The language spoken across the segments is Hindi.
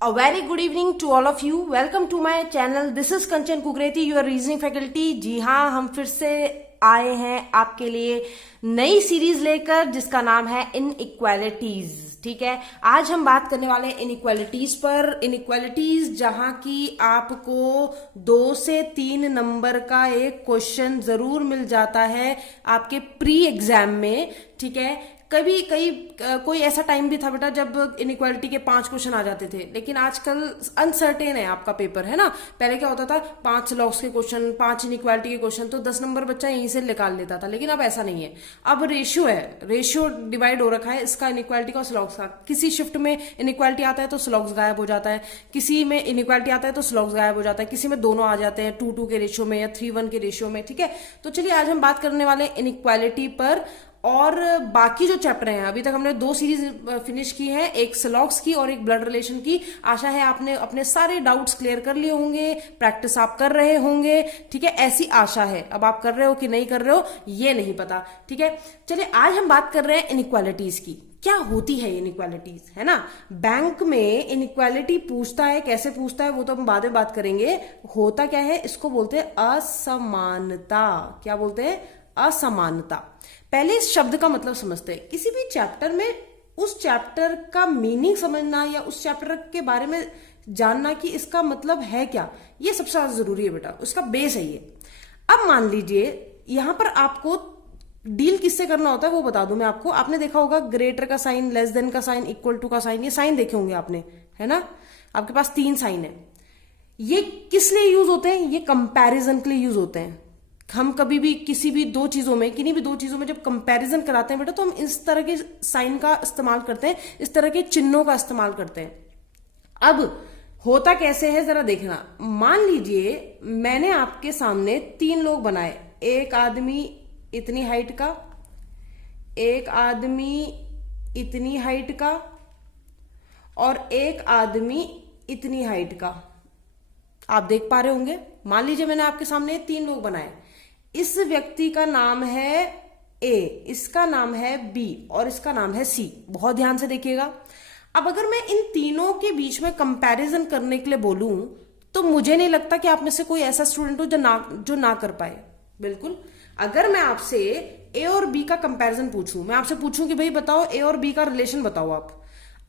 A very good evening to all of you. Welcome to my channel. This is Kanchan Kukreti, your reasoning faculty. जी हाँ, हम फिर से आए हैं आपके लिए नई सीरीज लेकर जिसका नाम है इनइक्वालिटीज। ठीक है, आज हम बात करने वाले हैं इनइक्वालिटीज पर। इनइक्वालिटीज जहां की आपको 2 से 3 नंबर का एक क्वेश्चन जरूर मिल जाता है आपके प्री एग्जाम में। ठीक है, कभी कोई ऐसा टाइम भी था बेटा जब इनइक्वालिटी के 5 क्वेश्चन आ जाते थे, लेकिन आजकल अनसर्टेन है आपका पेपर, है ना। पहले क्या होता था, 5 लॉग्स के क्वेश्चन, 5 इनइक्वालिटी के क्वेश्चन, तो 10 नंबर बच्चा यहीं से निकाल लेता था। लेकिन अब ऐसा नहीं है, अब रेशियो है, रेशियो डिवाइड हो रखा है इसका, इनइक्वालिटी का और स्लॉग्स का। किसी शिफ्ट में इनइक्वालिटी आता है तो स्लॉग्स गायब हो जाता है, किसी में इनइक्वालिटी आता है तो स्लॉग्स गायब हो जाता है, किसी में दोनों आ जाते हैं 2-2 के रेशियो में या 3-1 के रेशियो में। ठीक है, तो चलिए आज हम बात करने वाले इनइक्वालिटी पर। और बाकी जो चैप्टर हैं, अभी तक हमने 2 सीरीज फिनिश की हैं, एक स्लॉग्स की और एक ब्लड रिलेशन की। आशा है आपने अपने सारे डाउट्स क्लियर कर लिए होंगे, प्रैक्टिस आप कर रहे होंगे। ठीक है, ऐसी आशा है। अब आप कर रहे हो कि नहीं कर रहे हो ये नहीं पता। ठीक है, चलिए आज हम बात कर रहे हैं इनइक्वालिटीज की। क्या होती है इनइक्वालिटीज, है ना। बैंक में इनइक्वालिटी पूछता है, कैसे पूछता है वो तो हम बाद में बात करेंगे। होता क्या है, इसको बोलते हैं असमानता। क्या बोलते हैं? असमानता। पहले इस शब्द का मतलब समझते हैं। किसी भी चैप्टर में उस चैप्टर का मीनिंग समझना या उस चैप्टर के बारे में जानना कि इसका मतलब है क्या, ये सबसे ज्यादा जरूरी है बेटा, उसका बेस है ये। अब मान लीजिए यहां पर आपको डील किससे करना होता है वो बता दूं मैं आपको। आपने देखा होगा ग्रेटर का साइन, लेस देन का साइन, इक्वल टू का साइन, ये साइन देखे होंगे आपने, है ना। आपके पास 3 साइन है। ये किस लिए यूज होते हैं? ये कंपैरिजन के लिए यूज होते हैं। हम कभी भी किसी भी 2 चीजों में, किन्हीं भी 2 चीजों में जब कंपैरिजन कराते हैं बेटा, तो हम इस तरह के साइन का इस्तेमाल करते हैं, इस तरह के चिन्हों का इस्तेमाल करते हैं। अब होता कैसे है जरा देखना। मान लीजिए मैंने आपके सामने 3 लोग बनाए, एक आदमी इतनी हाइट का, एक आदमी इतनी हाइट का और एक आदमी इतनी हाइट का। आप देख पा रहे होंगे। मान लीजिए मैंने आपके सामने 3 लोग बनाए। इस व्यक्ति का नाम है ए, इसका नाम है बी और इसका नाम है सी। बहुत ध्यान से देखिएगा। अब अगर मैं इन तीनों के बीच में कंपैरिजन करने के लिए बोलूं तो मुझे नहीं लगता कि आप में से कोई ऐसा स्टूडेंट हो जो ना कर पाए। बिल्कुल। अगर मैं आपसे ए और बी का कंपैरिजन पूछूं, मैं आपसे पूछूं कि भाई बताओ ए और बी का रिलेशन बताओ,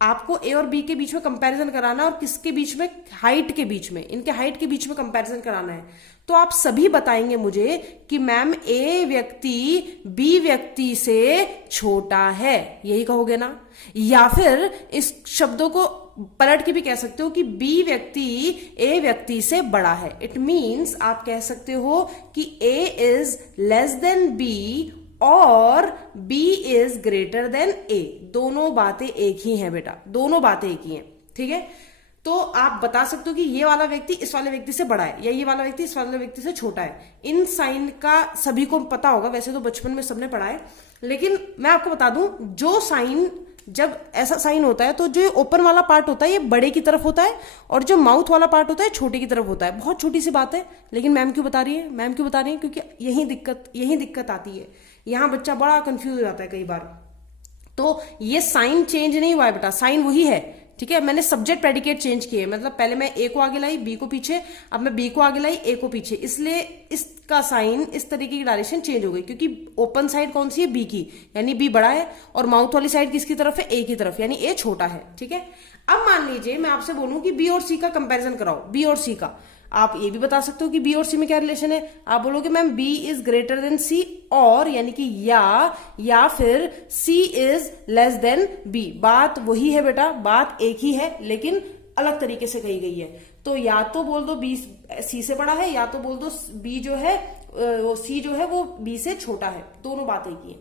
आपको ए और बी के बीच में कंपैरिजन कराना और किसके बीच में? हाइट के बीच में, इनके हाइट के बीच में कंपैरिजन कराना है। तो आप सभी बताएंगे मुझे कि मैम ए व्यक्ति बी व्यक्ति से छोटा है, यही कहोगे ना। या फिर इस शब्दों को पलट के भी कह सकते हो कि बी व्यक्ति ए व्यक्ति से बड़ा है। इट मीन्स आप कह सकते हो कि ए इज लेस देन बी और B is greater then A। दोनों बातें एक ही हैं बेटा, दोनों बातें एक ही हैं। ठीक है, तो आप बता सकते हो कि ये वाला व्यक्ति इस वाले व्यक्ति से बड़ा है या ये वाला व्यक्ति इस वाले व्यक्ति से छोटा है। इन साइन का सभी को पता होगा, वैसे तो बचपन में सबने पढ़ा है, लेकिन मैं आपको बता दूं, जो साइन, जब ऐसा साइन होता है तो जो ओपन वाला पार्ट होता है ये बड़े की तरफ होता है और जो माउथ वाला पार्ट होता है छोटे की तरफ होता है। बहुत छोटी सी बात है, लेकिन मैम क्यों बता रही है? मैम क्यों बता रही है? क्योंकि यही दिक्कत आती है। यहां बच्चा बड़ा कंफ्यूज हो जाता है कई बार। तो ये साइन चेंज नहीं हुआ है बेटा, साइन वही है। ठीक है, मैंने सब्जेक्ट प्रेडिकेट चेंज किए, मतलब पहले मैं ए को आगे लाई, बी को पीछे, अब मैं बी को आगे लाई, ए को पीछे, इसलिए इसका साइन इस तरीके की डायरेक्शन चेंज हो गई। क्योंकि ओपन साइड कौन सी है? बी की, यानी बी बड़ा है, और माउथ वाली साइड किसकी तरफ है? ए की तरफ, यानी ए छोटा है। ठीक है, अब मान लीजिए मैं आपसे बोलूं कि बी और सी का कंपेरिजन कराओ, बी और सी का। आप ये भी बता सकते हो कि बी और सी में क्या रिलेशन है। आप बोलोगे ma'am B is greater than C, और यानी कि या फिर C is less than B. बात वही है बेटा, बात एक ही है, लेकिन अलग तरीके से कही गई है। तो या तो बोल दो बी सी से बड़ा है, या तो बोल दो बी जो है सी जो है वो बी से छोटा है। दोनों बात एक ही है।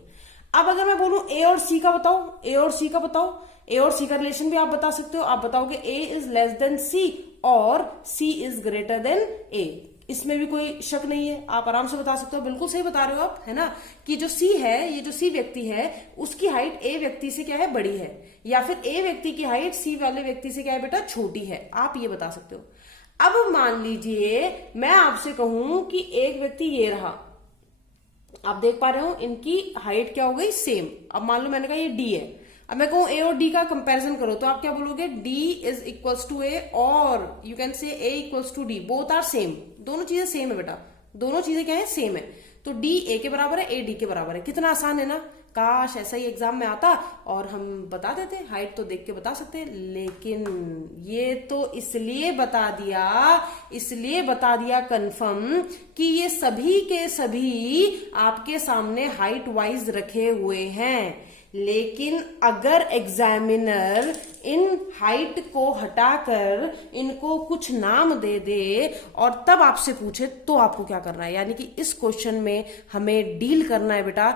अब अगर मैं बोलूं ए और सी का बताओ, ए और सी का बताओ, ए और सी का रिलेशन भी आप बता सकते हो। आप बताओगे ए इज लेस देन सी और सी इज ग्रेटर देन ए। इसमें भी कोई शक नहीं है, आप आराम से बता सकते हो। बिल्कुल सही बता रहे हो आप, है ना, कि जो सी है, ये जो सी व्यक्ति है उसकी हाइट ए व्यक्ति से क्या है? बड़ी है, या फिर ए व्यक्ति की हाइट सी वाले व्यक्ति से क्या है बेटा? छोटी है। आप ये बता सकते हो। अब मान लीजिए मैं आपसे कहूं कि एक व्यक्ति ये रहा, आप देख पा रहे हो इनकी हाइट क्या हो गई? सेम। अब मान लो मैंने कहा ये डी है, अब मैं कहूं ए और डी का कंपैरिजन करो तो आप क्या बोलोगे, D is equals to A और you can say A equals to D, both are same, दोनों चीजें सेम है बेटा, दोनों चीजें क्या है, सेम है। तो डी ए के बराबर है, ए डी के बराबर है। कितना आसान है ना, काश ऐसा ही एग्जाम में आता और हम बता देते, हाइट तो देख के बता सकते हैं, लेकिन ये तो इसलिए बता दिया कंफर्म कि ये सभी के सभी आपके सामने हाइट वाइज रखे हुए हैं। लेकिन अगर एग्जामिनर इन हाइट को हटाकर इनको कुछ नाम दे दे और तब आपसे पूछे तो आपको क्या करना है, यानी कि इस क्वेश्चन में हमें डील करना है बेटा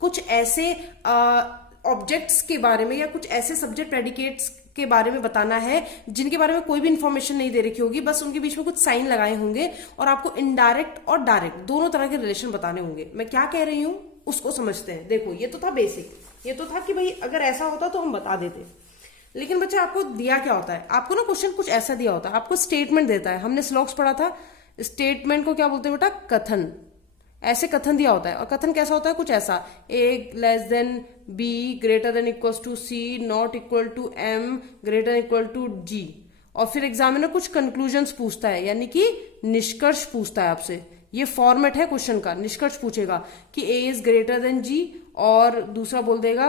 कुछ ऐसे ऑब्जेक्ट्स के बारे में या कुछ ऐसे सब्जेक्ट प्रेडिकेट्स के बारे में बताना है जिनके बारे में कोई भी इंफॉर्मेशन नहीं दे रखी होगी, बस उनके बीच में कुछ साइन लगाए होंगे और आपको इनडायरेक्ट और डायरेक्ट दोनों तरह के रिलेशन बताने होंगे। मैं क्या कह रही हूं उसको समझते हैं। देखो ये तो था बेसिक, ये तो था कि भाई अगर ऐसा होता तो हम बता देते, लेकिन बच्चे आपको दिया क्या होता है, आपको ना क्वेश्चन कुछ ऐसा दिया होता है, आपको स्टेटमेंट देता है। हमने स्लॉक्स पढ़ा था, स्टेटमेंट को क्या बोलते हैं बेटा, कथन। ऐसे कथन दिया होता है और कथन कैसा होता है, कुछ ऐसा, A less than B greater than equals to C not equal to M greater than equal to G. और फिर एग्जामिनर कुछ कंक्लूजन्स पूछता है, यानी कि निष्कर्ष पूछता है आपसे। ये फॉर्मेट है क्वेश्चन का, निष्कर्ष पूछेगा कि ए इज ग्रेटर देन जी और दूसरा बोल देगा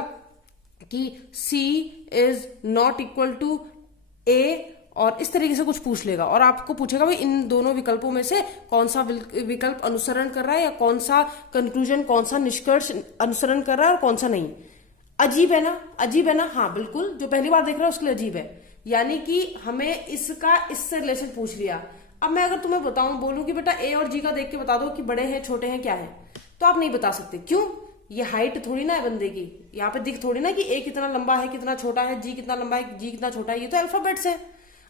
कि सी is not equal to A और इस तरीके से कुछ पूछ लेगा और आपको पूछेगा भाई इन दोनों विकल्पों में से कौन सा विकल्प अनुसरण कर रहा है या कौन सा कंक्लूजन, कौन सा निष्कर्ष अनुसरण कर रहा है और कौन सा नहीं। अजीब है ना, अजीब है ना, हाँ बिल्कुल, जो पहली बार देख रहा है उसके लिए अजीब है। यानी कि हमें इसका इससे रिलेशन पूछ लिया। अब मैं अगर तुम्हें बताऊं, बोलूं कि बेटा ए और जी का देख के बता दो कि बड़े हैं छोटे हैं क्या है, तो आप नहीं बता सकते। क्यों, ये हाइट थोड़ी ना है बंदे की, यहाँ पे दिख थोड़ी ना कि ए कितना लंबा है कितना छोटा है, जी कितना लंबा है जी कितना छोटा है, ये तो अल्फाबेट्स है।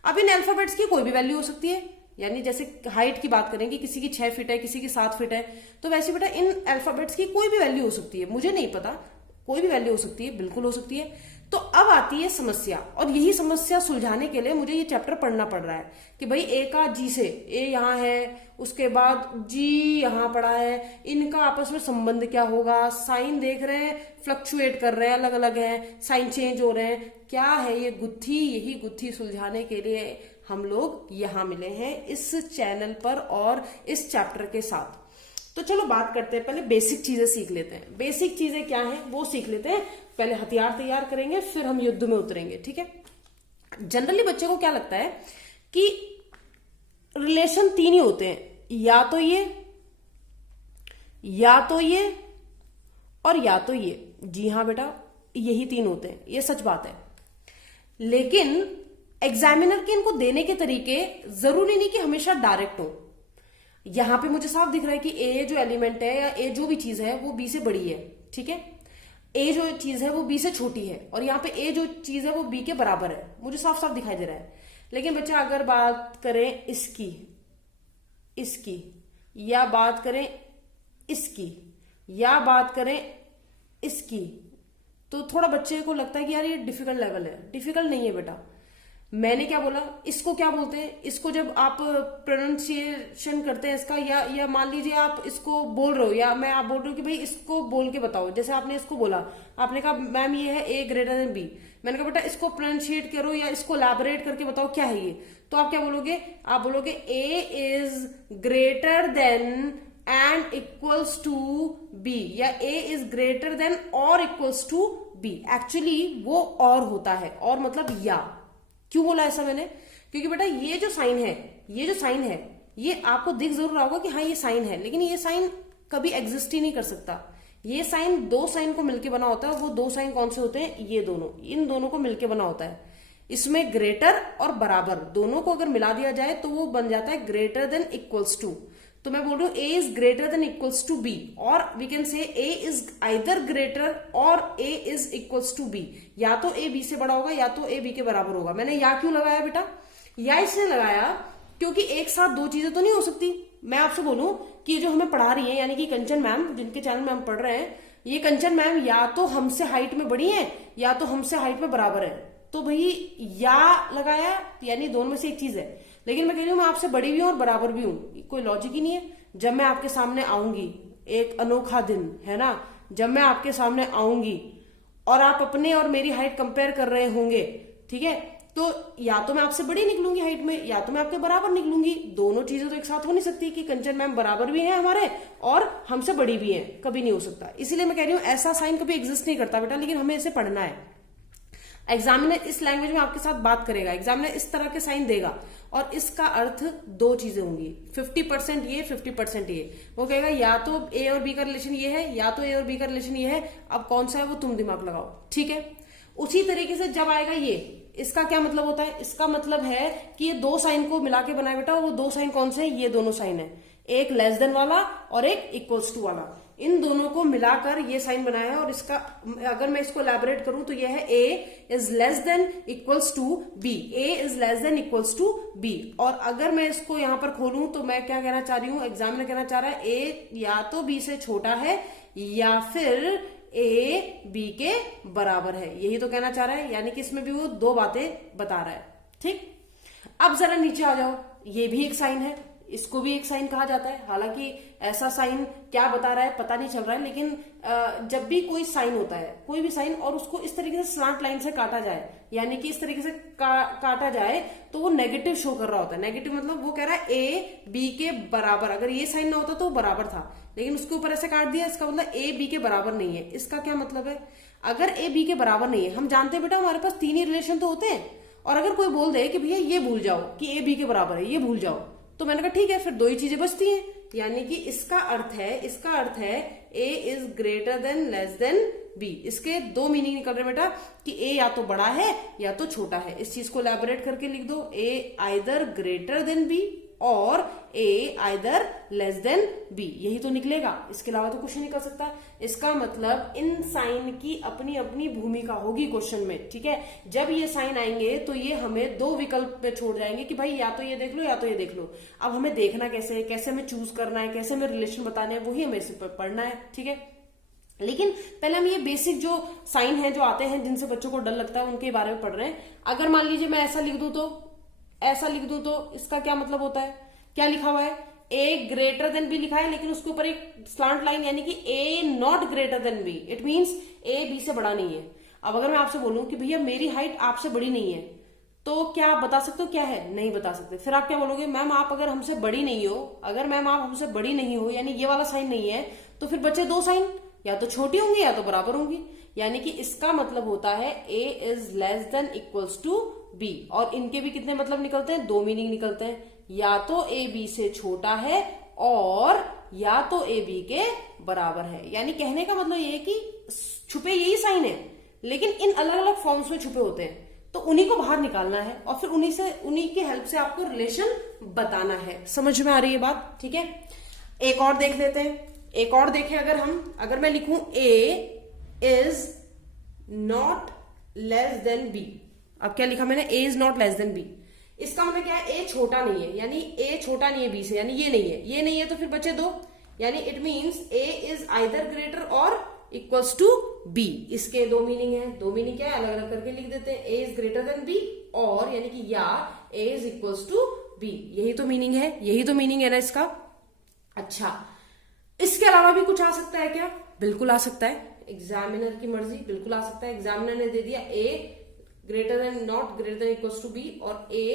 अब इन अल्फाबेट्स की कोई भी वैल्यू हो सकती है, यानी जैसे हाइट की बात करेंगे, किसी की 6 फीट है किसी की 7 फीट है, तो वैसे बेटा इन अल्फाबेट्स की कोई भी वैल्यू हो सकती है, मुझे नहीं पता, कोई भी वैल्यू हो सकती है, बिल्कुल हो सकती है। तो अब आती है समस्या, और यही समस्या सुलझाने के लिए मुझे ये चैप्टर पढ़ना पड़ रहा है कि भाई ए का जी से, ए यहाँ है, उसके बाद जी यहाँ पड़ा है, इनका आपस में संबंध क्या होगा, साइन देख रहे हैं फ्लक्चुएट कर रहे हैं, अलग अलग हैं, साइन चेंज हो रहे हैं, क्या है ये गुत्थी, यही गुत्थी सुलझाने के लिए हम लोग यहाँ मिले हैं इस चैनल पर और इस चैप्टर के साथ। तो चलो बात करते हैं, पहले बेसिक चीजें सीख लेते हैं। बेसिक चीजें क्या हैं वो सीख लेते हैं, पहले हथियार तैयार करेंगे फिर हम युद्ध में उतरेंगे, ठीक है। जनरली बच्चे को क्या लगता है कि रिलेशन 3 ही होते हैं, या तो ये, या तो ये और या तो ये। जी हाँ बेटा, यही 3 होते हैं, ये सच बात है। लेकिन एग्जामिनर के इनको देने के तरीके जरूरी नहीं कि हमेशा डायरेक्ट हो। यहां पे मुझे साफ दिख रहा है कि ए जो एलिमेंट है या ए जो भी चीज है वो बी से बड़ी है, ठीक है, ए जो चीज है वो बी से छोटी है, और यहाँ पे ए जो चीज है वो बी के बराबर है, मुझे साफ साफ दिखाई दे रहा है। लेकिन बच्चा अगर बात करें इसकी, या बात करें इसकी, या बात करें इसकी, तो थोड़ा बच्चे को लगता है कि यार ये डिफिकल्ट लेवल है। डिफिकल्ट नहीं है बेटा, मैंने क्या बोला, इसको क्या बोलते हैं, इसको जब आप प्रोनाउंसिएशन करते हैं इसका, या मान लीजिए आप इसको बोल रहे हो, या मैं आप बोल रही हूँ कि भाई इसको बोल के बताओ, जैसे आपने इसको बोला, आपने कहा मैम ये है ए ग्रेटर देन बी, मैंने कहा बेटा इसको प्रोनाउंसिएट करो या इसको एलैबोरेट करके बताओ क्या है ये, तो आप क्या बोलोगे, आप बोलोगे A is greater than and equals to B, या ए इज ग्रेटर देन और इक्वल्स टू बी। एक्चुअली वो और होता है, और मतलब या। क्यों बोला ऐसा मैंने, क्योंकि बेटा ये जो साइन है, ये जो साइन है, ये आपको दिख जरूर रहा होगा कि हाँ ये साइन है, लेकिन ये साइन कभी एग्जिस्ट ही नहीं कर सकता। ये साइन 2 साइन को मिलके बना होता है, वो 2 साइन कौन से होते हैं, ये दोनों, इन दोनों को मिलके बना होता है। इसमें ग्रेटर और बराबर दोनों को अगर मिला दिया जाए तो वो बन जाता है ग्रेटर देन इक्वल्स टू। तो मैं बोल रही हूँ A is greater than equals to B, और we can say A is either greater और A is equals to B, या तो ए बी से बड़ा होगा या तो ए बी के बराबर होगा। मैंने या क्यों लगाया बेटा, या इसलिए लगाया क्योंकि एक साथ 2 चीजें तो नहीं हो सकती। मैं आपसे बोलूं कि जो हमें पढ़ा रही है, यानी कि कंचन मैम, जिनके चैनल में हम पढ़ रहे हैं, ये कंचन मैम या तो हमसे हाइट में बड़ी है या तो हमसे हाइट में बराबर है, तो भाई या लगाया, यानी दोनों में से एक चीज है। लेकिन मैं कह रही हूँ मैं आपसे बड़ी भी हूं और बराबर भी हूं, कोई लॉजिक ही नहीं है। जब मैं आपके सामने आऊंगी, एक अनोखा दिन है ना, जब मैं आपके सामने आऊंगी और आप अपने और मेरी हाइट कंपेयर कर रहे होंगे, ठीक है, तो या तो मैं आपसे बड़ी निकलूंगी हाइट में, या तो मैं आपके बराबर निकलूंगी। दोनों चीजें तो एक साथ हो नहीं सकती कि कंचन मैम बराबर भी हैं हमारे और हमसे बड़ी भी हैं, कभी नहीं हो सकता। इसीलिए मैं कह रही हूं ऐसा साइन कभी एग्जिस्ट नहीं करता बेटा, लेकिन हमें इसे पढ़ना है। एग्जामिनर इस लैंग्वेज में आपके साथ बात करेगा, एग्जामिनर इस तरह के साइन देगा और इसका अर्थ दो चीजें होंगी, 50% ये 50% ये। वो कहेगा या तो ए और बी का रिलेशन ये है, या तो ए और बी का रिलेशन ये है। अब कौन सा है वो तुम दिमाग लगाओ, ठीक है। उसी तरीके से जब आएगा ये, इसका क्या मतलब होता है, इसका मतलब है कि ये दो साइन को मिला के बनाए बेटा, वो दो साइन कौन से हैं, ये दोनों साइन है, एक लेस देन वाला और एक इक्वल्स टू वाला। इन दोनों को मिलाकर ये साइन बनाया है। और इसका अगर मैं इसको एलैबोरेट करूं तो ये है A is less than equals to B, A is less than equals to B. और अगर मैं इसको यहां पर खोलूं तो मैं क्या कहना चाह रही हूं, एग्जामिनर कहना चाह रहा है ए या तो बी से छोटा है या फिर ए बी के बराबर है, यही तो कहना चाह रहा है। यानी कि इसमें भी वो दो बातें बता रहा है, ठीक। अब जरा नीचे आ जाओ, ये भी एक साइन है, इसको भी एक साइन कहा जाता है। हालांकि ऐसा साइन क्या बता रहा है पता नहीं चल रहा है, लेकिन जब भी कोई साइन होता है, कोई भी साइन, और उसको इस तरीके से स्लैंट लाइन से काटा जाए, यानी कि इस तरीके से काटा जाए, तो वो नेगेटिव शो कर रहा होता है। नेगेटिव मतलब वो कह रहा है ए बी के बराबर। अगर ये साइन ना होता तो वो बराबर था, लेकिन उसके ऊपर ऐसे काट दिया, इसका मतलब ए बी के बराबर नहीं है। इसका क्या मतलब है, अगर ए बी के बराबर नहीं है, हम जानते हैं बेटा हमारे पास तीन ही रिलेशन तो होते हैं, और अगर कोई बोल दे कि भैया ये भूल जाओ कि ए बी के बराबर है, ये भूल जाओ, तो मैंने कहा ठीक है, फिर दो ही चीजें बचती हैं। यानी कि इसका अर्थ है A is greater than less than B. इसके दो मीनिंग निकल रहे बेटा कि ए या तो बड़ा है या तो छोटा है। इस चीज को एलैबोरेट करके लिख दो, ए आइदर ग्रेटर देन बी और ए आइदर लेस देन बी, यही तो निकलेगा, इसके अलावा तो कुछ नहीं निकल सकता। इसका मतलब इन साइन की अपनी अपनी भूमिका होगी क्वेश्चन में, ठीक है। जब ये साइन आएंगे तो ये हमें दो विकल्प पे छोड़ जाएंगे कि भाई या तो ये देख लो या तो ये देख लो। अब हमें देखना कैसे है, कैसे हमें चूज करना है, कैसे हमें रिलेशन बताने हैं, वही हमें इस पर पढ़ना है, ठीक है। लेकिन पहले हम ये बेसिक जो साइन है जो आते हैं जिनसे बच्चों को डर लगता है उनके बारे में पढ़ रहे हैं। अगर मान लीजिए मैं ऐसा लिख दूं तो इसका क्या मतलब होता है, क्या लिखा हुआ है, ए ग्रेटर देन बी लिखा है, लेकिन उसके ऊपर एक स्लांट लाइन, यानी कि A not greater than B, it means A B से बड़ा नहीं है। अब अगर मैं आपसे बोलूं कि भैया मेरी हाइट आपसे बड़ी नहीं है, तो क्या आप बता सकते हो क्या है, नहीं बता सकते। फिर आप क्या बोलोगे, मैम आप अगर हमसे बड़ी नहीं हो, अगर मैम आप हमसे बड़ी नहीं हो, यानी ये वाला साइन नहीं है, तो फिर बचे दो साइन, या तो छोटी होंगी या तो बराबर होंगी। यानी कि इसका मतलब होता है A is less than equals to B, और इनके भी कितने मतलब निकलते हैं, दो मीनिंग निकलते हैं, या तो ए बी से छोटा है और या तो ए बी के बराबर है। यानी कहने का मतलब ये है कि छुपे यही साइन है, लेकिन इन अलग अलग फॉर्म्स में छुपे होते हैं, तो उन्हीं को बाहर निकालना है और फिर उन्हीं की हेल्प से आपको रिलेशन बताना है। समझ में आ रही है बात, ठीक है। एक और देख लेते हैं, एक और देखें, अगर मैं लिखूं A is not less than B. अब क्या लिखा मैंने, A is not less than B, इसका मतलब क्या है, ए छोटा नहीं है, यानी ए छोटा नहीं है बी से, यानी ये नहीं है, तो फिर बचे दो, यानी it means A is either greater और इक्वल्स टू बी। इसके दो मीनिंग है, दो मीनिंग क्या है अलग अलग करके लिख देते हैं, ए इज ग्रेटर देन बी और यानी कि या A is equals to B, यही तो मीनिंग है ना इसका। अच्छा, इसके अलावा भी कुछ आ सकता है क्या, बिल्कुल आ सकता है, एग्जामिनर की मर्जी, बिल्कुल आ सकता है। एग्जामिनर ने दे दिया A greater than not greater than equals to B और A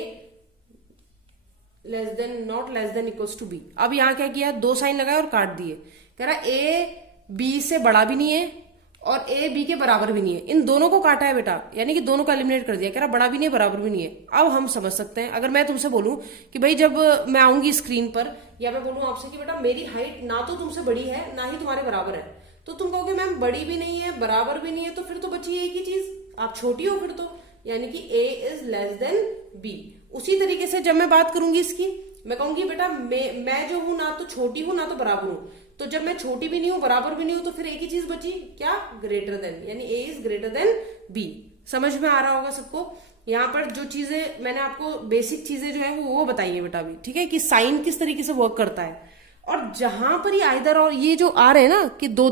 less than not less than equals to B. अब यहां क्या किया, दो साइन लगाए और काट दिए, कह रहा ए बी से बड़ा भी नहीं है और ए बी के बराबर भी नहीं है, इन दोनों को काटा है बेटा, यानी कि दोनों को एलिमिनेट कर दिया, कह रहा बड़ा भी नहीं है बराबर भी नहीं है। अब हम समझ सकते हैं, अगर मैं तुमसे बोलूं कि भाई जब मैं आऊंगी स्क्रीन पर, या मैं बोलूं आपसे कि बेटा मेरी हाइट ना तो तुमसे बड़ी है ना ही तुम्हारे बराबर है, तो तुम कहोगे मैम बड़ी भी नहीं है बराबर भी नहीं है, तो फिर तो बची एक ही चीज, आप छोटी हो फिर तो, यानी कि ए इज लेस देन बी। उसी तरीके से जब मैं बात करूंगी इसकी, मैं कहूंगी बेटा मैं जो हूं ना तो छोटी हूं ना तो बराबर हूं, तो जब मैं छोटी भी नहीं हूं बराबर भी नहीं हूं, तो फिर एक ही चीज बची, क्या, ग्रेटर देन, यानी ए इज ग्रेटर देन बी। समझ में आ रहा होगा सबको। यहाँ पर जो चीजें मैंने आपको बेसिक चीजें जो है वो बताइए बेटा अभी, ठीक है, कि साइन किस तरीके से वर्क करता है। और जहां पर ये आइदर और ये जो आ रहे हैं ना कि दो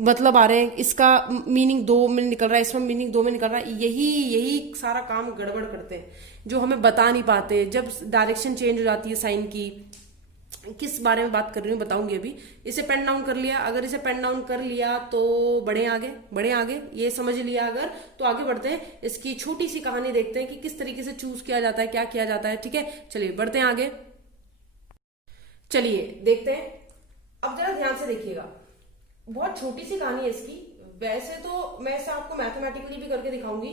मतलब आ रहे हैं, इसका मीनिंग दो में निकल रहा है, इसमें मीनिंग दो में निकल रहा है, यही सारा काम गड़बड़ करते हैं, जो हमें बता नहीं पाते। जब डायरेक्शन चेंज हो जाती है साइन की, किस बारे में बात कर रही हूँ बताऊंगी अभी। इसे पेन डाउन कर लिया, अगर इसे पेन डाउन कर लिया तो बढ़े आगे, ये समझ लिया अगर, तो आगे बढ़ते हैं। इसकी छोटी सी कहानी देखते हैं कि किस तरीके से चूज किया जाता है, क्या किया जाता है। ठीक है, चलिए बढ़ते हैं आगे। चलिए देखते हैं, अब जरा ध्यान से देखिएगा। बहुत छोटी सी कहानी है इसकी। वैसे तो मैं इसे आपको मैथमेटिकली भी करके दिखाऊंगी,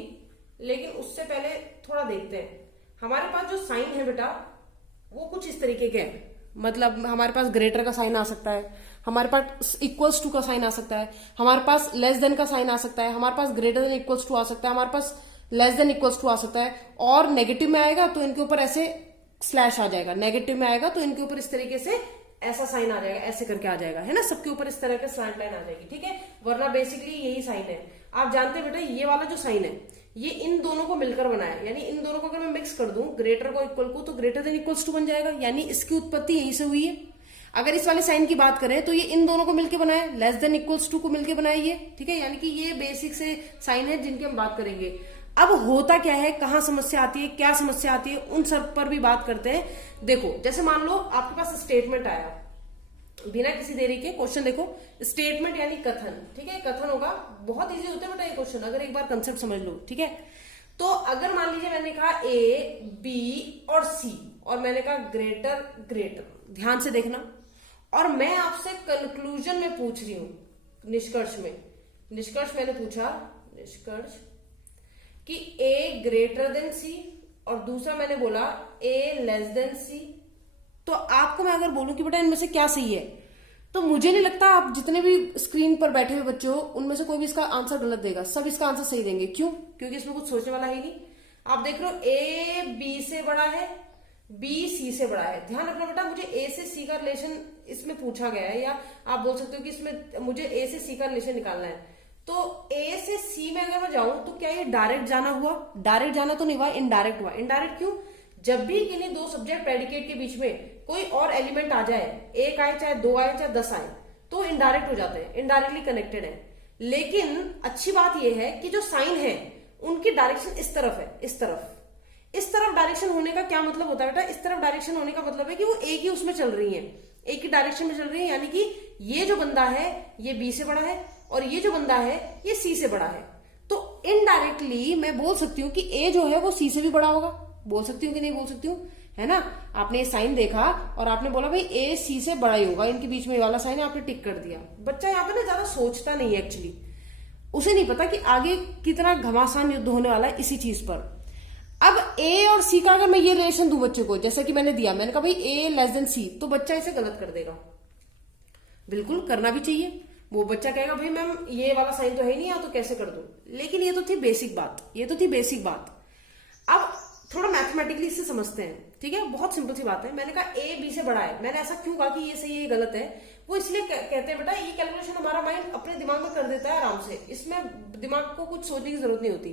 लेकिन उससे पहले थोड़ा देखते हैं। हमारे पास जो साइन है बेटा वो कुछ इस तरीके के हैं। मतलब हमारे पास ग्रेटर का साइन आ सकता है, हमारे पास इक्वल्स टू का साइन आ सकता है, हमारे पास लेस देन का साइन आ सकता है, हमारे पास ग्रेटर देन इक्वल्स टू आ सकता है, हमारे पास लेस देन इक्वल्स टू आ सकता है। और नेगेटिव में आएगा तो इनके ऊपर ऐसे स्लैश आ जाएगा, नेगेटिव में आएगा तो इनके ऊपर इस तरीके से ऐसा साइन आ जाएगा, ऐसे करके आ जाएगा, है ना। सबके ऊपर इस तरह का स्लैंट लाइन आ जाएगी। ठीक है, वरना बेसिकली यही साइन है। आप जानते हैं बेटा ये वाला जो साइन है ये इन दोनों को मिलकर बना है, यानी इन दोनों को अगर मैं मिक्स कर दूं ग्रेटर को इक्वल को, तो ग्रेटर देन इक्वल्स टू बन जाएगा, यानी इसकी उत्पत्ति यहीं से हुई है। अगर इस वाले साइन की बात करें तो ये इन दोनों को मिलकर बनाया, लेस देन इक्वल्स टू को मिलकर बनाया ये। ठीक है, यानी कि ये बेसिक से साइन है जिनकी हम बात करेंगे। अब होता क्या है, कहां समस्या आती है, क्या समस्या आती है, उन सब पर भी बात करते हैं। देखो जैसे मान लो आपके पास स्टेटमेंट आया, बिना किसी देरी के क्वेश्चन देखो। स्टेटमेंट यानी कथन, ठीक है, कथन होगा। बहुत इजी होता है बेटा ये क्वेश्चन, अगर एक बार कंसेप्ट समझ लो। ठीक है, तो अगर मान लीजिए मैंने कहा ए बी और सी, और मैंने कहा ग्रेटर ग्रेटर, ध्यान से देखना, और मैं आपसे कंक्लूजन में पूछ रही हूं, निष्कर्ष मैंने पूछा, निष्कर्ष कि ए ग्रेटर देन सी, और दूसरा मैंने बोला ए लेस देन सी। तो आपको मैं अगर बोलूं कि बेटा इनमें से क्या सही है, तो मुझे नहीं लगता आप जितने भी स्क्रीन पर बैठे हुए बच्चे हो उनमें से कोई भी इसका आंसर गलत देगा। सब इसका आंसर सही देंगे। क्यों? क्योंकि इसमें कुछ सोचने वाला है नहीं। आप देख रहे हो ए बी से बड़ा है, बी सी से बड़ा है। ध्यान रखना बेटा, मुझे ए से सी का रिलेशन इसमें पूछा गया है, या आप बोल सकते हो कि इसमें मुझे ए से सी का रिलेशन निकालना है। तो ए से सी में अगर मैं जाऊं तो क्या ये डायरेक्ट जाना हुआ? डायरेक्ट जाना तो नहीं हुआ, इनडायरेक्ट हुआ। इनडायरेक्ट क्यों? जब भी किन्हीं दो सब्जेक्ट प्रेडिकेट के बीच में कोई और एलिमेंट आ जाए, एक आए चाहे दो आए चाहे 10 आए, तो इनडायरेक्ट हो जाते हैं, इनडायरेक्टली कनेक्टेड है। लेकिन अच्छी बात यह है कि जो साइन है उनकी डायरेक्शन इस तरफ है, इस तरफ डायरेक्शन होने का क्या मतलब होता है बेटा? इस तरफ डायरेक्शन होने का मतलब है कि वो एक ही उसमें चल रही है, एक ही डायरेक्शन में चल रही है। यानी कि ये जो बंदा है ये बी से बड़ा है, और ये जो बंदा है ये सी से बड़ा है। तो इनडायरेक्टली मैं बोल सकती हूँ कि ए जो है वो सी से भी बड़ा होगा। बोल सकती हूँ कि नहीं बोल सकती हूँ? है ना, आपने ये साइन देखा और आपने बोला भाई ए सी से बड़ा ही होगा, इनके बीच में ये वाला साइन है, आपने टिक कर दिया। बच्चा यहाँ पे ना ज्यादा सोचता नहीं है एक्चुअली, उसे नहीं पता कि आगे कितना घमासान युद्ध होने वाला है इसी चीज पर। अब ए और सी का अगर मैं ये रिलेशन दूं बच्चे को, जैसा कि मैंने दिया, मैंने कहा भाई ए लेस देन सी, तो बच्चा इसे गलत कर देगा। बिल्कुल करना भी चाहिए। वो बच्चा कहेगा भाई मैम ये वाला साइन तो है नहीं, या तो कैसे कर दूं। लेकिन ये तो थी बेसिक बात, अब थोड़ा मैथमेटिकली इसे समझते हैं। ठीक है, बहुत सिंपल सी बात है। मैंने कहा ए बी से बड़ा है, मैंने ऐसा क्यों कहा कि ये सही है ये गलत है? वो इसलिए कहते हैं बेटा, ये कैलकुलेशन हमारा माइंड अपने दिमाग में कर देता है आराम से, इसमें दिमाग को कुछ सोचने की जरूरत नहीं होती।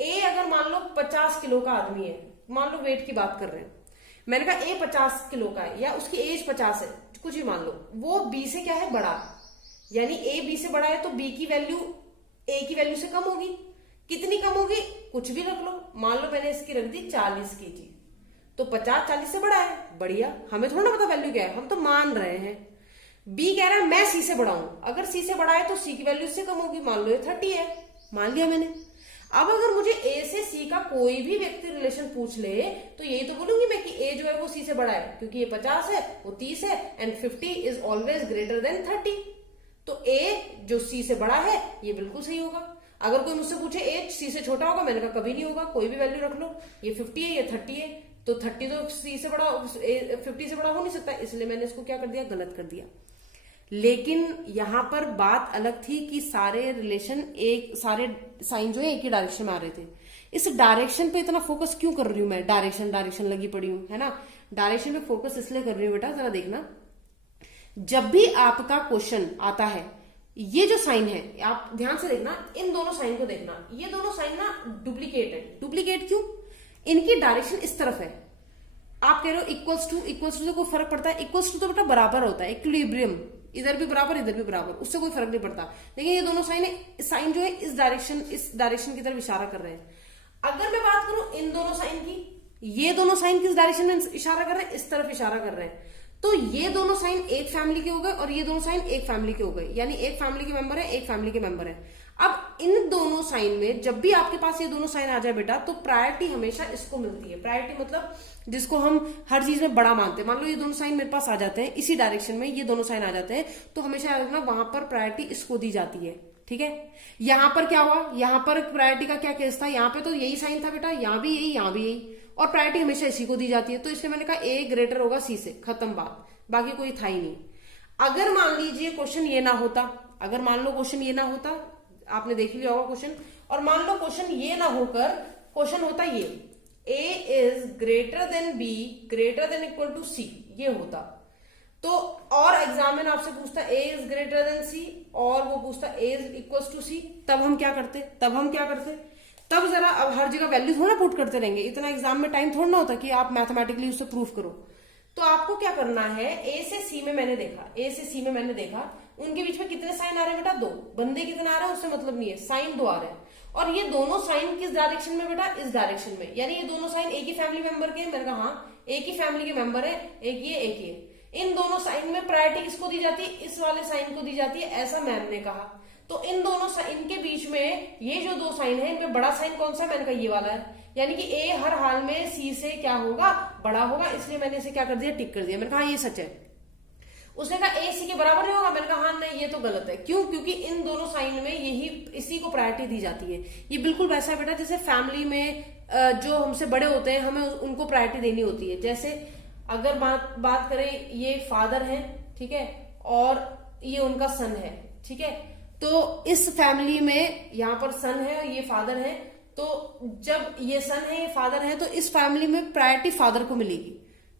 ए अगर मान लो 50 किलो का आदमी है, मान लो वेट की बात कर रहे हैं, मैंने कहा ए 50 किलो का है, या उसकी एज 50 है, कुछ भी मान लो, वो बी से क्या है? बड़ा। यानी ए बी से बड़ा है तो बी की वैल्यू ए की वैल्यू से कम होगी। कितनी कम होगी? कुछ भी रख लो, मान लो मैंने इसकी रख दी 40 kg, तो 50 40 से बड़ा है, बढ़िया। हमें थोड़ा ना पता वैल्यू क्या है, हम तो मान रहे हैं। बी कह रहा है मैं सी से बड़ा हूं, अगर सी से बड़ा है तो सी की वैल्यू इससे कम होगी, मान लो ये 30 है, मान लिया मैंने। अब अगर मुझे ए से सी का कोई भी व्यक्ति रिलेशन पूछ ले तो यही तो बोलूंगी मैं कि ए जो है वो सी से बड़ा है, क्योंकि ये 50 है वो 30 है, and 50 is always greater than 30। तो ए जो सी से बड़ा है ये बिल्कुल सही होगा। अगर कोई मुझसे पूछे ए सी से छोटा होगा, मैंने कहा कभी नहीं होगा, कोई भी वैल्यू रख लो, ये 50 है ये 30 है, तो 30 तो सी से बड़ा 50 से बड़ा हो नहीं सकता, इसलिए मैंने इसको क्या कर दिया? गलत कर दिया। लेकिन यहां पर बात अलग थी कि सारे रिलेशन सारे साइन जो है एक ही डायरेक्शन में आ रहे थे। इस डायरेक्शन पे इतना फोकस क्यों कर रही हूं मैं? डायरेक्शन लगी पड़ी हूं, है ना। डायरेक्शन पे फोकस इसलिए कर रही हूं बेटा, जरा देखना, जब भी आपका क्वेश्चन आता है, ये जो साइन है आप ध्यान से देखना, इन दोनों साइन को देखना, ये दोनों साइन ना डुप्लीकेट है। डुप्लीकेट क्यों? इनकी डायरेक्शन इस तरफ है। आप कह रहे हो इक्वल्स टू से कोई फर्क पड़ता है? इक्वल्स टू तो बेटा बराबर होता है, इक्विलिब्रियम, इधर भी बराबर इधर भी बराबर, उससे कोई फर्क नहीं पड़ता। लेकिन ये दोनों साइन जो है इस डायरेक्शन की तरफ इशारा कर रहे हैं। अगर मैं बात करूं इन दोनों साइन की, ये दोनों साइन किस डायरेक्शन में इशारा कर रहे हैं? इस तरफ इशारा कर रहे हैं। तो ये दोनों साइन एक फैमिली के हो गए और ये दोनों साइन एक फैमिली के हो गए, यानी एक फैमिली के मेंबर है, एक फैमिली के मेंबर है। अब इन दोनों साइन में जब भी आपके पास ये दोनों साइन आ जाए बेटा, तो प्रायोरिटी हमेशा इसको मिलती है। प्रायोरिटी मतलब जिसको हम हर चीज में बड़ा मानते हैं। मान लो ये दोनों साइन मेरे पास आ जाते हैं इसी डायरेक्शन में, ये दोनों साइन आ जाते हैं, तो हमेशा याद रखना वहां पर प्रायोरिटी इसको दी जाती है। ठीक है, यहां पर क्या हुआ, यहां पर प्रायोरिटी का क्या केस था, यहाँ पे तो यही साइन था बेटा, यहाँ भी यही, यहाँ भी यही, और प्रायोरिटी हमेशा इसी को दी जाती है। तो इसलिए मैंने कहा ए ग्रेटर होगा सी से, खत्म बात, बाकी कोई था ही नहीं। अगर मान लीजिए क्वेश्चन ये ना होता, अगर मान लो क्वेश्चन ये ना होता, आपने देख लिया होगा क्वेश्चन, और मान लो क्वेश्चन ये ना होकर क्वेश्चन होता ये a is greater than b greater than equal to c, ये होता तो, और एग्जाम में आपसे पूछता a is greater than c और वो पूछता a is equal to c, तब हम क्या करते, तब जरा अब हर जगह वैल्यू थोड़ा पुट करते रहेंगे, इतना एग्जाम में टाइम थोड़ा ना होता कि आप मैथमेटिकली उससे प्रूफ करो। तो आपको क्या करना है, ए से सी में मैंने देखा, उनके बीच में कितने साइन आ रहे हैं बेटा, 2। बंदे कितने आ रहे हैं उससे मतलब नहीं है, साइन 2 आ रहे हैं, और ये दोनों साइन किस डायरेक्शन में बेटा, इस डायरेक्शन में, यानी ये दोनों साइन एक ही फैमिली मेंबर के हैं। मैंने कहा हाँ एक ही फैमिली के मेंबर है, एक ये एक ये। इन दोनों साइन में प्रायोरिटी किसको दी जाती है, इस वाले साइन को दी जाती है, ऐसा मैम ने कहा। तो इन दोनों साइन के बीच में ये जो 2 साइन है, इनमें बड़ा साइन कौन सा है, मैंने कहा ये वाला है, यानी कि ए हर हाल में सी से क्या होगा, बड़ा होगा, इसलिए मैंने इसे क्या कर दिया, टिक कर दिया। मैंने कहा ये सच है। उसने कहा ए सी के बराबर नहीं होगा, मैंने कहा हाँ नहीं ये तो गलत है। क्यों, क्योंकि इन दोनों साइन में यही इसी को प्रायोरिटी दी जाती है। ये बिल्कुल वैसा है बेटा जैसे फैमिली में जो हमसे बड़े होते हैं हमें उनको प्रायोरिटी देनी होती है। जैसे अगर बात करें, ये फादर है, ठीक है, और ये उनका सन है, ठीक है, तो इस फैमिली में यहाँ पर सन है और ये फादर है, तो जब ये सन है ये फादर है, तो इस फैमिली में प्रायोरिटी फादर को मिलेगी,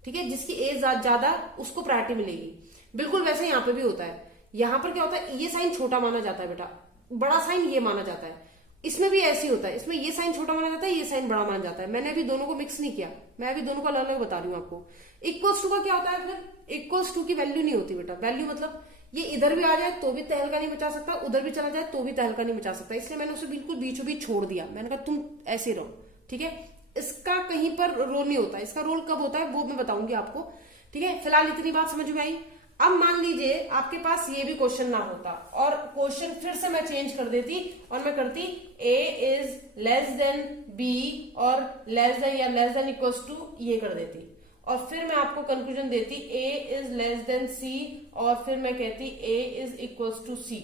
ठीक है, जिसकी एज ज्यादा उसको प्रायोरिटी मिलेगी। बिल्कुल वैसे यहाँ पे भी होता है। यहाँ पर क्या होता है, ये साइन छोटा माना जाता है बेटा, बड़ा साइन ये माना जाता है। इसमें भी ऐसे ही होता है, इसमें ये साइन छोटा माना जाता है, ये साइन बड़ा माना जाता है। मैंने अभी दोनों को मिक्स नहीं किया, मैं अभी दोनों को अलग अलग बता रही हूँ आपको। इक्वल्स टू का क्या होता है, फिर इक्वल्स टू की वैल्यू नहीं होती बेटा। वैल्यू मतलब ये इधर भी आ जाए तो भी तहलका नहीं मचा सकता, उधर भी चला जाए तो भी तहलका नहीं मचा सकता, इसलिए मैंने उसे बिल्कुल बीचों बीच छोड़ दिया। मैंने कहा तुम ऐसे रहो, ठीक है, इसका कहीं पर रोल नहीं होता। इसका रोल कब होता है वो मैं बताऊंगी आपको, ठीक है। फिलहाल इतनी बात समझ में आई। अब मान लीजिए आपके पास ये भी क्वेश्चन ना होता और क्वेश्चन फिर से मैं चेंज कर देती और मैं करती a is less then b और लेस देन या लेस देन इक्वल्स टू ये कर देती, और फिर मैं आपको कंक्लूजन देती a is less than c और फिर मैं कहती a is equals to c,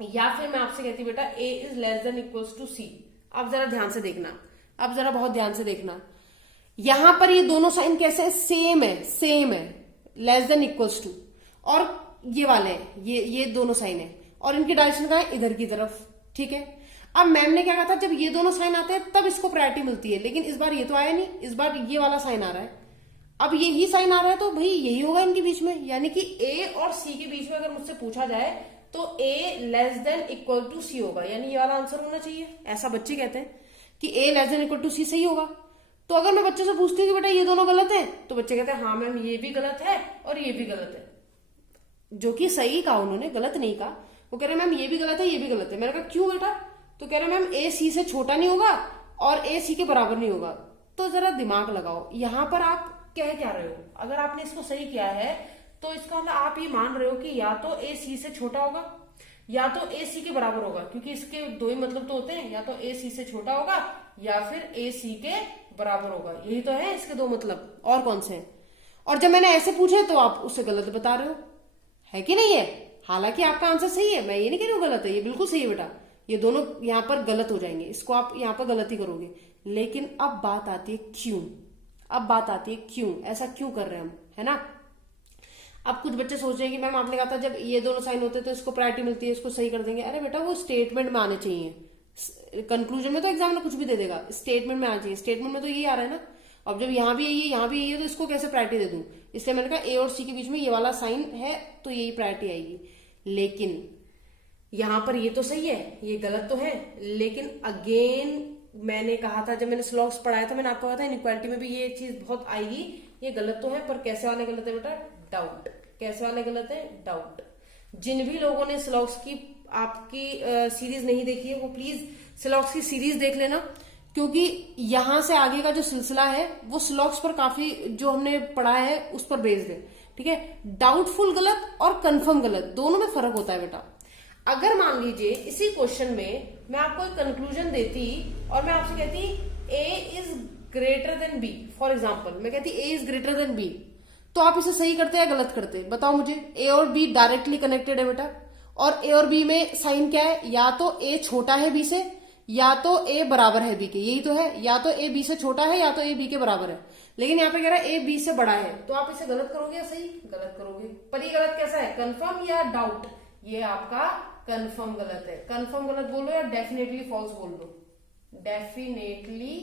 या फिर मैं आपसे कहती बेटा a is less than equals to c। अब जरा ध्यान से देखना, अब जरा बहुत ध्यान से देखना, यहां पर ये दोनों साइन कैसे है, सेम है, लेस देन इक्वल्स टू, और ये वाले हैं, ये दोनों साइन है, और इनकी डायरेक्शन कहाँ है, इधर की तरफ, ठीक है। अब मैम ने क्या कहा था, जब ये दोनों साइन आते हैं तब इसको प्रायोरिटी मिलती है, लेकिन इस बार ये तो आया नहीं, इस बार ये वाला साइन आ रहा है। अब यही साइन आ रहा है तो भाई यही होगा इनके बीच में, यानी कि a और c के बीच में अगर मुझसे पूछा जाए तो a less than equal to c होगा, यानी ये वाला आंसर होना चाहिए। ऐसा बच्चे कहते हैं कि a less than equal to c सही होगा। तो अगर मैं बच्चों से पूछती हूँ कि बेटा ये दोनों गलत है, तो बच्चे कहते हैं हाँ मैम ये भी गलत है और ये भी गलत है, जो कि सही कहा उन्होंने, गलत नहीं कहा। वो कह रहे मैम ये भी गलत है ये भी गलत है। मैंने कहा क्यों बेटा, तो कह रहे मैम a c से छोटा नहीं होगा और a c के बराबर नहीं होगा। तो जरा दिमाग लगाओ, यहाँ पर आप कह क्या रहे हो, अगर आपने इसको सही किया है तो इसका मतलब आप ये मान रहे हो कि या तो a c से छोटा होगा या तो a c के बराबर होगा, क्योंकि इसके दो ही मतलब तो होते हैं, या तो a c से छोटा होगा या फिर a c के बराबर होगा, यही तो है इसके दो मतलब, और कौन से हैं। और जब मैंने ऐसे पूछे तो आप उससे गलत बता रहे हो, है कि नहीं है। हालांकि आपका आंसर सही है, मैं ये नहीं कह रही हूँ गलत है, ये बिल्कुल सही है बेटा, ये दोनों यहाँ पर गलत हो जाएंगे, इसको आप यहाँ पर गलती करोगे। लेकिन अब बात आती है क्यों, अब बात आती है क्यों, ऐसा क्यों कर रहे हैं हम, है ना। अब कुछ बच्चे सोच रहे हैं कि मैम आपने कहा था जब ये दोनों साइन होते हैं तो इसको प्रायोरिटी मिलती है, इसको सही कर देंगे। अरे बेटा वो स्टेटमेंट में आने चाहिए, कंक्लूजन में तो एग्जाम में कुछ भी दे देगा, स्टेटमेंट में आना चाहिए। स्टेटमेंट में तो यही आ रहा है ना। अब जब यहाँ भी यही है यहाँ भी यही है तो इसको कैसे प्रायोरिटी दे दूं, इसलिए मैंने कहा ए और सी के बीच में ये वाला साइन है तो यही प्रायोरिटी आएगी। लेकिन यहाँ पर ये तो सही है, ये गलत तो है, लेकिन अगेन मैंने कहा था जब मैंने स्लॉग्स पढ़ाया था, मैंने आपको कहा था इनइक्वालिटी में भी ये चीज बहुत आएगी। ये गलत तो है, पर कैसे वाले गलत है बेटा, डाउट। कैसे वाले गलत है, डाउट। जिन भी लोगों ने स्लॉग्स की आपकी सीरीज नहीं देखी है वो प्लीज स्लॉग्स की सीरीज देख लेना, क्योंकि यहां से आगे का जो सिलसिला है वो स्लॉग्स पर काफी जो हमने पढ़ा है उस पर बेस्ड है, ठीक है। डाउटफुल गलत और कंफर्म गलत दोनों में फर्क होता है बेटा। अगर मान लीजिए इसी क्वेश्चन में मैं आपको एक कंक्लूजन देती और मैं आपसे कहती A is greater than B, for example मैं कहती A is greater than B, तो आप इसे सही करते या गलत करते? बताओ मुझे। ए और बी डायरेक्टली कनेक्टेड है बेटा, और ए और बी में साइन क्या है? या तो ए छोटा है बी से, या तो ए बराबर है बी के, यही तो है। या तो ए बी से छोटा है या तो ए बी के बराबर है, लेकिन यहाँ पे कह रहा है ए बी से बड़ा है, तो आप इसे गलत करोगे या सही? गलत करोगे। पर ये गलत कैसा है? कंफर्म या डाउट? ये आपका कंफर्म गलत है। कंफर्म गलत बोलो या डेफिनेटली फॉल्स बोल दो? Definitely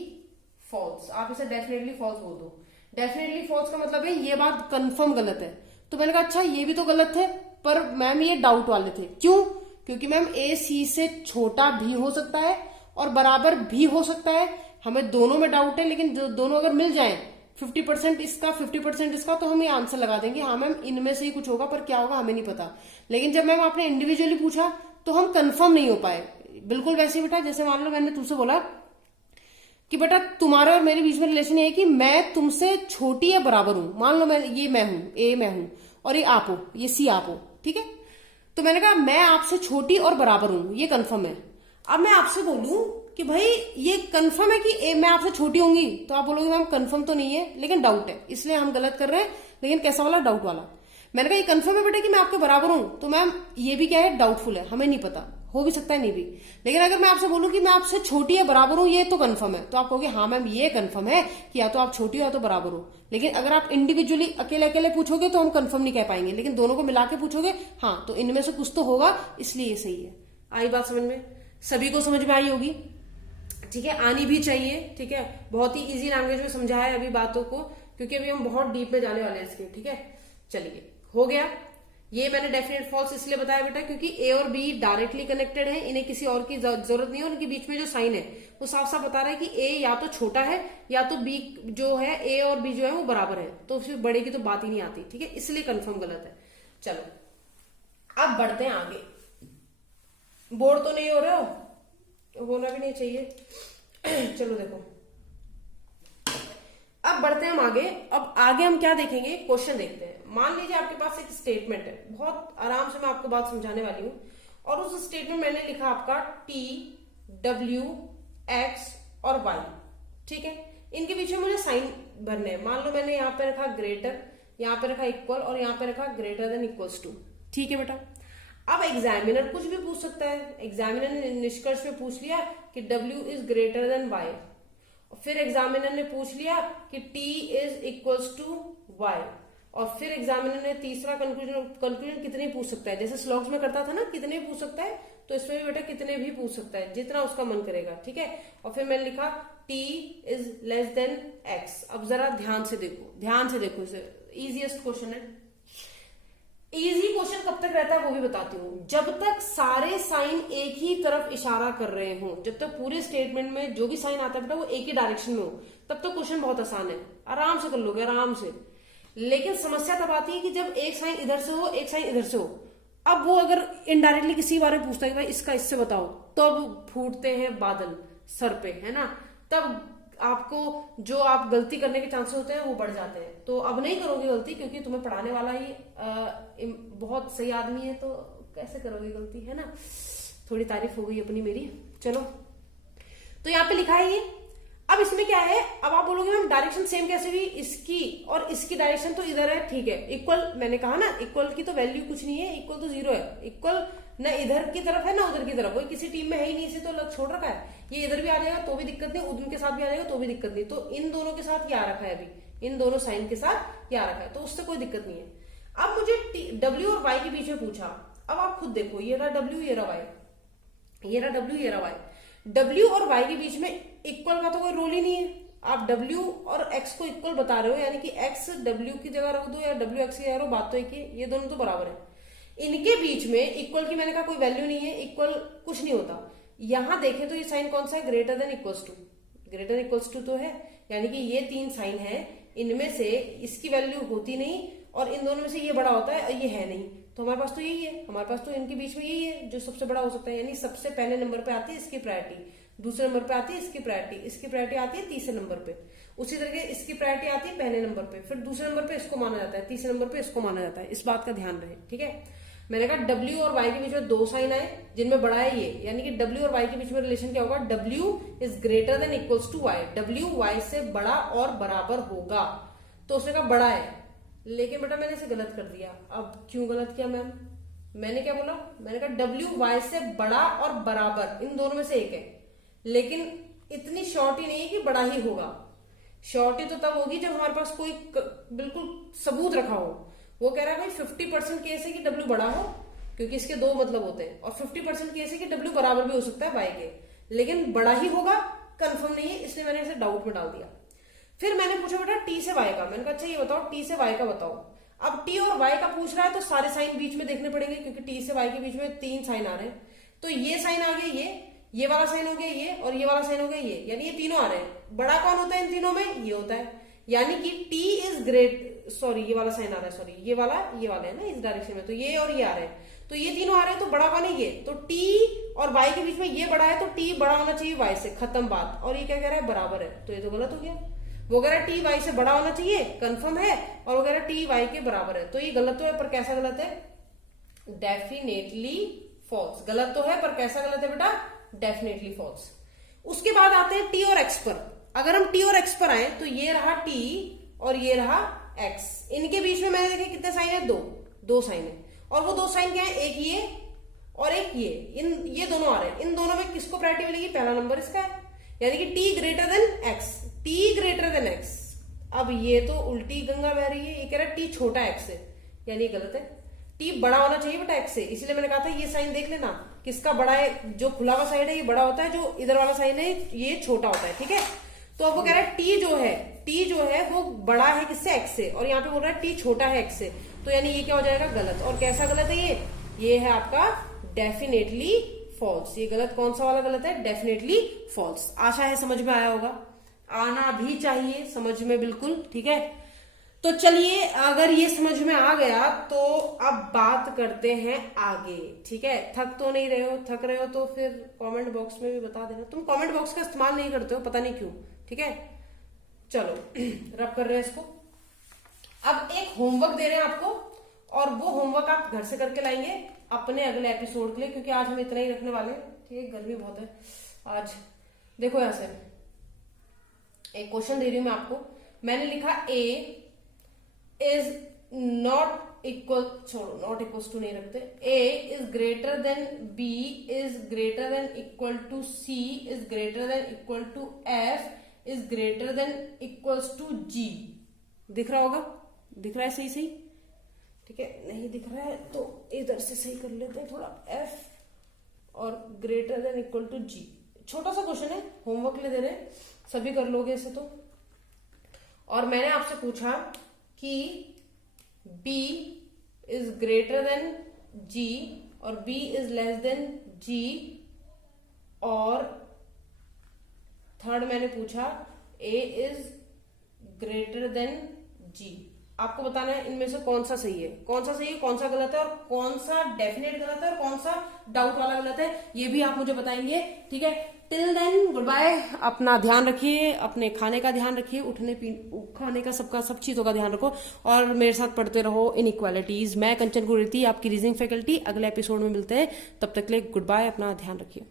false. आप इसे डेफिनेटली फॉल्स बोल दो। डेफिनेटली फॉल्स का मतलब है ये बात कंफर्म गलत है। तो मैंने कहा अच्छा ये भी तो गलत है, पर मैम ये डाउट वाले थे। क्यों? क्योंकि मैम ए सी से छोटा भी हो सकता है और बराबर भी हो सकता है। हमें दोनों में डाउट है, लेकिन दोनों अगर मिल जाएं 50% इसका 50% इसका, तो हम ये आंसर लगा देंगे हाँ मैम इनमें से ही कुछ होगा, पर क्या होगा हमें नहीं पता। लेकिन जब मैम आपने इंडिविजुअली पूछा तो हम कंफर्म नहीं हो पाए। बिल्कुल वैसे बेटा जैसे मान लो मैंने तुमसे बोला कि बेटा तुम्हारे और मेरे बीच में रिलेशन ये है कि मैं तुमसे छोटी या बराबर हूं। मान लो मैं हूं, ए मैं हूं, और ये आप हो, ये सी आप हो, ठीक है। तो मैंने कहा मैं आपसे छोटी और बराबर हूं, ये कंफर्म है। अब मैं आपसे बोलूं कि भाई ये कंफर्म है कि मैं आपसे छोटी होंगी, तो आप बोलोगे मैम कंफर्म तो नहीं है लेकिन डाउट है, इसलिए हम गलत कर रहे हैं। लेकिन कैसा वाला? डाउट वाला। मैंने कहा ये कंफर्म है बेटा कि मैं आपके बराबर हूं, तो मैम ये भी क्या है? डाउटफुल है, हमें नहीं पता, हो भी सकता है नहीं भी। लेकिन अगर मैं आपसे बोलूं कि मैं आपसे छोटी या बराबर हूं, ये तो कंफर्म है, तो आप कहोगे हाँ मैम ये कंफर्म है कि या तो आप छोटी हो या तो बराबर हो। लेकिन अगर आप इंडिविजुअली अकेले अकेले पूछोगे तो हम कंफर्म नहीं कह पाएंगे, लेकिन दोनों को मिला के पूछोगे हाँ तो इनमें से कुछ तो होगा, इसलिए ये सही है। आई बात समझ में? सभी को समझ में आई होगी, ठीक है। आनी भी चाहिए, ठीक है। बहुत ही इजी लैंग्वेज में समझाया है अभी बातों को, क्योंकि अभी हम बहुत डीप में जाने वाले हैं इसके, ठीक है। चलिए हो गया। ये मैंने डेफिनेट फॉल्स इसलिए बताया बेटा क्योंकि ए और बी डायरेक्टली कनेक्टेड है, इन्हें किसी और की जरूरत नहीं है। उनके बीच में जो साइन है वो साफ साफ बता रहा है कि ए या तो छोटा है या तो बी जो है, ए और बी जो है वो बराबर है, तो फिर बड़े की तो बात ही नहीं आती, ठीक है। इसलिए कंफर्म गलत है। चलो अब बढ़ते हैं आगे। बोर तो नहीं हो रहे हो? होना भी नहीं चाहिए। चलो देखो अब बढ़ते हैं हम आगे। अब आगे हम क्या देखेंगे? क्वेश्चन देखते हैं। मान लीजिए आपके पास एक स्टेटमेंट है, बहुत आराम से मैं आपको बात समझाने वाली हूं, और उस स्टेटमेंट मैंने लिखा आपका टी, डब्ल्यू, एक्स और वाई, ठीक है। इनके बीच में मुझे साइन भरने हैं। मान लो मैंने यहाँ पे रखा ग्रेटर, यहाँ पे रखा इक्वल और यहाँ पे रखा ग्रेटर देन इक्वल्स टू, ठीक है बेटा। अब एग्जामिनर कुछ भी पूछ सकता है। एग्जामिनर ने निष्कर्ष में पूछ लिया कि W is greater than Y, फिर एग्जामिनर ने पूछ लिया कि T is equals to Y, और फिर एग्जामिनर ने तीसरा कंक्लूजन कितने पूछ सकता है, जैसे स्लॉग्स में करता था ना कितने पूछ सकता है, तो इसमें भी बेटा कितने भी पूछ सकता है, जितना उसका मन करेगा, ठीक है। और फिर मैंने लिखा T is less then X। अब जरा ध्यान से देखो, इसे इजीएस्ट क्वेश्चन है। इजी क्वेश्चन कब तक रहता है वो भी बताती हूँ। जब तक सारे साइन एक ही तरफ इशारा कर रहे हो, जब तक पूरे स्टेटमेंट में जो भी साइन आता है बेटा वो एक ही डायरेक्शन में हो, तब तक क्वेश्चन बहुत आसान है, आराम से कर लोगे, आराम से। लेकिन समस्या तब आती है कि जब एक साइन इधर से हो, एक साइन इधर से हो। अब वो अगर इनडायरेक्टली किसी बारे में पूछता है कि भाई इसका इससे बताओ, तब फूटते हैं बादल सर पे, है ना। तब आपको जो आप गलती करने के चांसेस होते हैं वो बढ़ जाते हैं। तो अब नहीं करोगे गलती, क्योंकि तुम्हें पढ़ाने वाला ही बहुत सही आदमी है, तो कैसे करोगे गलती, है ना। थोड़ी तारीफ हो गई अपनी मेरी। चलो तो यहाँ पे लिखा है ये। अब इसमें क्या है, अब आप बोलोगे मैम डायरेक्शन सेम कैसे हुई, इसकी और इसकी डायरेक्शन तो इधर है, ठीक है। इक्वल मैंने कहा ना, इक्वल की तो वैल्यू कुछ नहीं है, इक्वल तो 0 है। इक्वल न इधर की तरफ है ना उधर की तरफ, कोई किसी टीम में है ही नहीं, इसे तो अलग छोड़ रखा है। ये इधर भी आ जाएगा तो भी दिक्कत नहीं, उनके साथ भी आ जाएगा तो भी दिक्कत नहीं। तो इन दोनों के साथ क्या रखा है, अभी इन दोनों साइन के साथ क्या रखा है, तो उससे कोई दिक्कत नहीं है। अब मुझे W और Y के बीच में पूछा। अब आप खुद देखो, ये रहा W, ये रहा Y, ये रहा W, ये रहा Y। W और Y के बीच में इक्वल का तो कोई रोल ही नहीं है। आप W और X को इक्वल बता रहे हो, यानी कि X W की जगह रख दो या W X की जगह रखो, बात तो एक ही है, ये दोनों तो बराबर है। इनके बीच में इक्वल की मैंने कहा कोई वैल्यू नहीं है, इक्वल कुछ नहीं होता। यहां देखें तो ये साइन कौन सा है, greater than equals to, greater than equals to तो है, यानी कि ये 3 साइन है, इनमें से इसकी वैल्यू होती नहीं और इन दोनों में से ये बड़ा होता है और ये है नहीं, तो हमारे पास तो यही है, हमारे पास तो इनके बीच में यही है जो सबसे बड़ा हो सकता है, यानी सबसे पहले नंबर पे आती है इसकी प्रायोरिटी। दूसरे नंबर पे आती है इसकी प्रायोरिटी, इसकी प्रायोरिटी आती है तीसरे नंबर पे, उसी तरह इसकी प्रायोरिटी आती है पहले नंबर पे, फिर दूसरे नंबर पे इसको माना जाता है, तीसरे नंबर पे इसको माना जाता है। इस बात का ध्यान रहे, ठीक है। मैंने कहा W और Y के बीच में 2 साइन आए जिनमें बड़ा है ये, यानी कि W और Y के बीच में रिलेशन क्या होगा, W is greater than equals to Y, W Y से बड़ा और बराबर होगा। तो उसने कहा बड़ा है, लेकिन बेटा मैंने इसे गलत कर दिया। अब क्यों गलत किया मैम, मैंने क्या बोला, मैंने कहा W Y से बड़ा और बराबर, इन दोनों में से एक है, लेकिन इतनी शॉर्टी नहीं है कि बड़ा ही होगा। शॉर्टी तो तब होगी जब हमारे पास कोई बिल्कुल सबूत रखा हो। वो कह रहा है भाई 50% केस है कि W बड़ा हो, क्योंकि इसके 2 मतलब होते हैं, और 50% केस है कि W बराबर भी हो सकता है Y के, लेकिन बड़ा ही होगा कंफर्म नहीं है, इसलिए मैंने इसे डाउट में डाल दिया। फिर मैंने पूछा बेटा T से Y का, मैंने कहा अच्छा ये बताओ T से Y का बताओ। अब T और Y का पूछ रहा है तो सारे साइन बीच में देखने पड़ेंगे, क्योंकि T से Y के बीच में 3 साइन आ रहे हैं। तो ये साइन आ गया, ये वाला साइन हो गया ये, और ये वाला साइन हो गया ये, यानी ये तीनों आ रहे हैं। बड़ा कौन होता है इन तीनों में, ये होता है, यानी कि T इज ग्रेट, सॉरी ये वाला साइन आ रहा है, सॉरी ये वाला है ना इस डायरेक्शन में, तो ये और ये आ रहे हैं, तो ये तीनों आ रहे हैं, तो बड़ा कौन है ये, तो T और Y के बीच में ये बड़ा है, तो T बड़ा होना चाहिए Y से, खत्म बात। और ये क्या कह रहा है, बराबर है, तो ये तो गलत हो गया। वो कह रहा है T Y से बड़ा होना चाहिए, कंफर्म है, और वो कह रहा है T Y के बराबर है, तो ये गलत तो है, पर कैसा गलत है, डेफिनेटली फॉल्स। गलत तो है पर कैसा गलत है बेटा, डेफिनेटली फॉल्स। उसके बाद आते हैं T और X पर। अगर हम T और X पर आए तो ये रहा T और ये रहा X, इनके बीच में मैंने देखे कितने साइन है, 2 साइन है, और वो 2 साइन क्या है, एक ये और एक ये दोनों आ रहे हैं। इन दोनों में किसको प्रायोरिटी मिलेगी, पहला नंबर इसका है, यानी कि T greater than X, T greater than X। अब ये तो उल्टी गंगा बह रही है, ये कह रहा है T छोटा X से, यानी गलत है, T बड़ा होना चाहिए बेटा X से, इसलिए मैंने कहा था ये साइन देख लेना किसका बड़ा है, जो खुला हुआ साइड है ये बड़ा होता है, जो इधर वाला साइन है ये छोटा होता है, ठीक है। तो अब वो कह रहा है T जो है वो बड़ा है किससे, X से, और यहाँ पे बोल रहा है T छोटा है X से, तो यानी ये क्या हो जाएगा, गलत। और कैसा गलत है ये है आपका डेफिनेटली फॉल्स। ये गलत कौन सा वाला गलत है, डेफिनेटली फॉल्स। आशा है समझ में आया होगा, आना भी चाहिए समझ में, बिल्कुल ठीक है। तो चलिए अगर ये समझ में आ गया तो अब बात करते हैं आगे, ठीक है। थक तो नहीं रहे हो, थक रहे हो तो फिर कमेंट बॉक्स में भी बता देना। तुम कमेंट बॉक्स का इस्तेमाल नहीं करते हो, पता नहीं क्यों, ठीक है। चलो रब कर रहे हैं इसको। अब एक होमवर्क दे रहे हैं आपको, और वो होमवर्क आप घर से करके लाएंगे अपने अगले एपिसोड के लिए, क्योंकि आज हम इतना ही रखने वाले हैं, ठीक है। गर्मी बहुत है आज। देखो यहां से एक क्वेश्चन दे रही हूं मैं आपको। मैंने लिखा A इज नॉट इक्वल, छोड़ो नॉट इक्वल टू नहीं रखते, A is greater than B is greater than equal to C is greater than equal to F is greater than equals to G। दिख रहा होगा, दिख रहा है सही सही, ठीक है। नहीं दिख रहा है तो इधर से सही कर लेते हैं थोड़ा, F और greater than equal to G। छोटा सा क्वेश्चन है, होमवर्क ले दे रहे हैं, सभी कर लोगे इसे तो। और मैंने आपसे पूछा कि B is greater then G और B is less then G, और थर्ड मैंने पूछा A is greater then G। आपको बताना है इनमें से कौन सा सही है, कौन सा सही है, कौन सा गलत है, और कौन सा डेफिनेट गलत है और कौन सा डाउट वाला गलत है, ये भी आप मुझे बताएंगे, ठीक है। टिल देन गुड बाय, अपना ध्यान रखिए, अपने खाने का ध्यान रखिए, उठने खाने का सब चीजों का ध्यान रखो, और मेरे साथ पढ़ते रहो इनइक्वालिटीज। मैं कंचन गुरेती, आपकी रीजनिंग फैकल्टी। अगले एपिसोड में मिलते हैं, तब तक के लिए गुड बाय, अपना ध्यान रखिए।